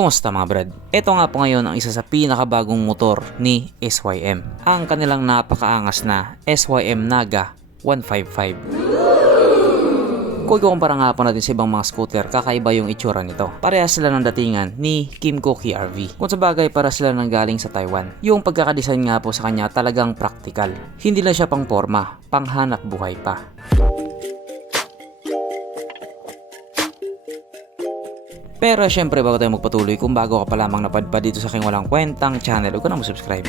Kumusta mga brad? Ito nga po ngayon ang isa sa pinakabagong motor ni SYM. Ang kanilang napakaangas na SYM Naga 155. Kung ikukumpara nga po natin sa ibang mga scooter, kakaiba yung itsura nito. Parehas sila ng datingan ni Kymco KRV. Kung sa bagay, para sila nang galing sa Taiwan. Yung pagkakadesign nga po sa kanya talagang practical. Hindi lang siya pang forma, pang hanap buhay pa. Pero syempre bago tayo magpatuloy, kung bago ka pa lamang napadpad dito sa aking walang kwentang channel, huwag ka na mag-subscribe.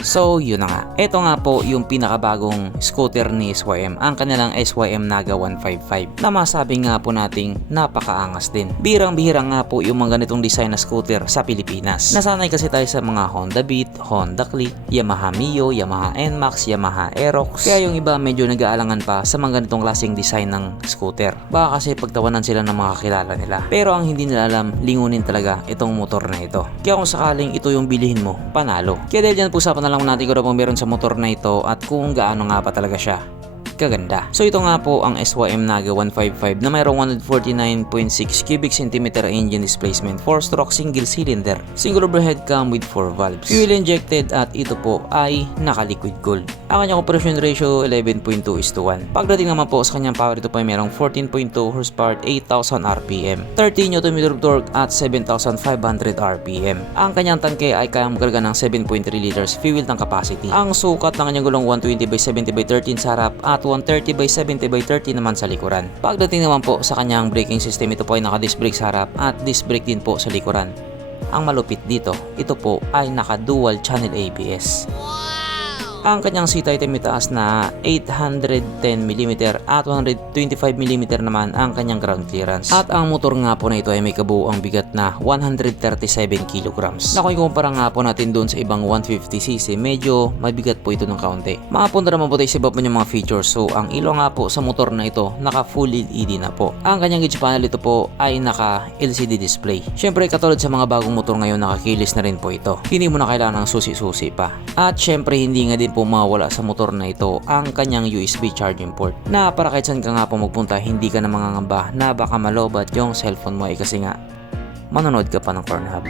So yun na nga, ito nga po yung pinakabagong scooter ni SYM, ang kanilang SYM Naga 155 na masabi nga po nating napakaangas din. Birang-bihira nga po yung mga ganitong design na scooter sa Pilipinas. Nasanay kasi tayo sa mga Honda Beat, Honda Click, Yamaha Mio, Yamaha NMAX, Yamaha Aerox. Kaya yung iba medyo nag-aalangan pa sa mga ganitong klaseng design ng scooter. Baka kasi pagtawanan sila ng mga kakilala nila. Pero ang hindi nila alam, lingunin talaga itong motor na ito. Kaya kung sakaling ito yung bilhin mo, panalo. Kaya dahil dyan, usapan na lang natin kung ano pong meron sa motor na ito at kung gaano nga pa talaga siya kaganda. So ito nga po ang SYM Naga 155 na mayroong 149.6 cubic centimeter engine displacement, 4-stroke single cylinder, single overhead cam with 4 valves, fuel injected at ito po ay naka-liquid cooled. Ang kanyang compression ratio 11.2:1. Pagdating naman po sa kanyang power, ito po ay mayroong 14.2 horsepower at 8,000 RPM, 13 Nm torque at 7,500 RPM. Ang kanyang tangke ay kayang magkarga ng 7.3 liters fuel tank capacity. Ang sukat ng kanyang gulong 120/70/13 sa harap at 130/70/30 naman sa likuran. Pagdating naman po sa kanyang braking system, ito po ay naka-disc brake sa harap at disc brake din po sa likuran. Ang malupit dito, ito po ay naka-dual channel ABS. Ang kanyang seat height ay mitaas na 810mm at 125mm naman ang kanyang ground clearance. At ang motor nga po na ito ay may kabuuang bigat na 137 kg. Na kung ikumpara nga po natin doon sa ibang 150cc, medyo mabigat po ito ng kaunti. Makapunta naman po tayo sa iba po yung mga features. So ang ilaw nga po sa motor na ito, naka full LED na po. Ang kanyang gauge panel ito po ay naka LCD display. Syempre katulad sa mga bagong motor ngayon, naka-keyless na rin po ito. Hindi mo na kailangan ng susi-susi pa. At syempre hindi nga din po mawala sa motor na ito ang kanyang USB charging port, na para kahit saan ka nga po magpunta, hindi ka na mangangamba na baka malobat yung cellphone mo ay kasi nga manonood ka pa ng Pornhub.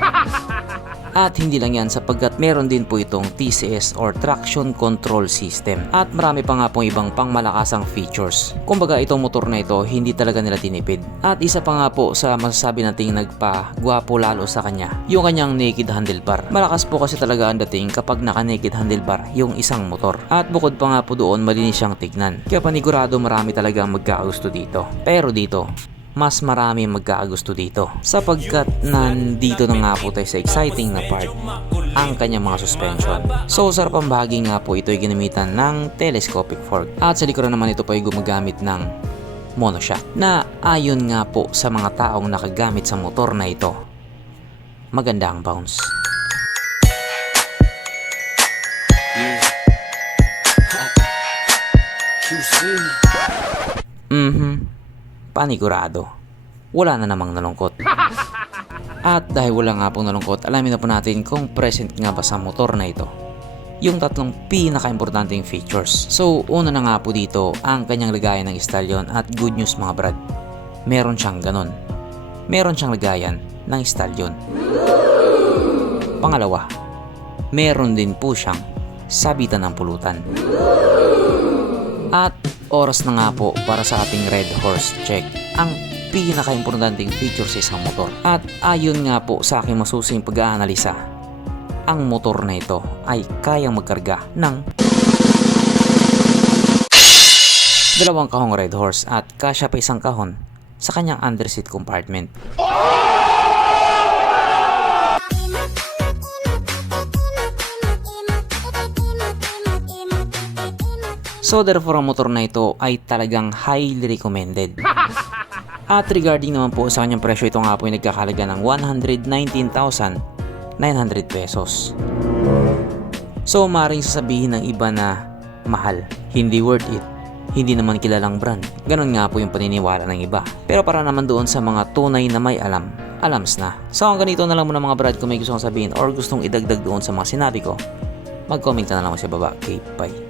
At hindi lang yan, sapagkat meron din po itong TCS or Traction Control System. At marami pa nga pong ibang pangmalakasang features. Kumbaga itong motor na ito, hindi talaga nila tinipid. At isa pa nga po sa masasabi nating nagpa-gwapo lalo sa kanya, yung kanyang naked handlebar. Malakas po kasi talaga ang dating kapag naka-naked handlebar yung isang motor. At bukod pa nga po doon, malinis siyang tignan. Kaya panigurado marami talaga magkakagusto dito. Pero dito, mas marami magkakagusto dito, sapagkat nandito na nga po tayo sa exciting na part, ang kanyang mga suspension. So sa harapang bahagi nga po, ito ay ginamitan ng telescopic fork, at sa likuran naman ito po ay gumagamit ng monoshock, na ayon nga po sa mga taong nakagamit sa motor na ito, maganda ang bounce. Panigurado, wala na namang nalungkot. At dahil wala nga pong nalungkot, alamin na po natin kung present nga ba sa motor na ito yung tatlong pinaka-importanting features. So una na nga po dito ang kanyang lagayan ng stallion, at good news mga brad, meron siyang ganon. Meron siyang lagayan ng stallion. Pangalawa, meron din po siyang sabitan ng pulutan. At oras na nga po para sa ating Red Horse check, ang pinaka-importanting feature sa isang motor. At ayon nga po sa aking masusing pag-aanalisa, ang motor na ito ay kayang magkarga ng 2 kahong Red Horse at kasya pa 1 kahon sa kanyang underseat compartment. So therefore ang motor na ito ay talagang highly recommended. At regarding naman po sa kanyang presyo, ito nga po ay nagkakalaga ng 119,900 pesos. So maaaring sasabihin ng iba na mahal, hindi worth it, hindi naman kilalang brand. Ganon nga po yung paniniwala ng iba. Pero para naman doon sa mga tunay na may alam, alams na. So hanggang ganito na lang muna mga brad. Kung may gusto kong sabihin or gustong idagdag doon sa mga sinabi ko, mag-comment ka na lang sa baba. Okay, bye.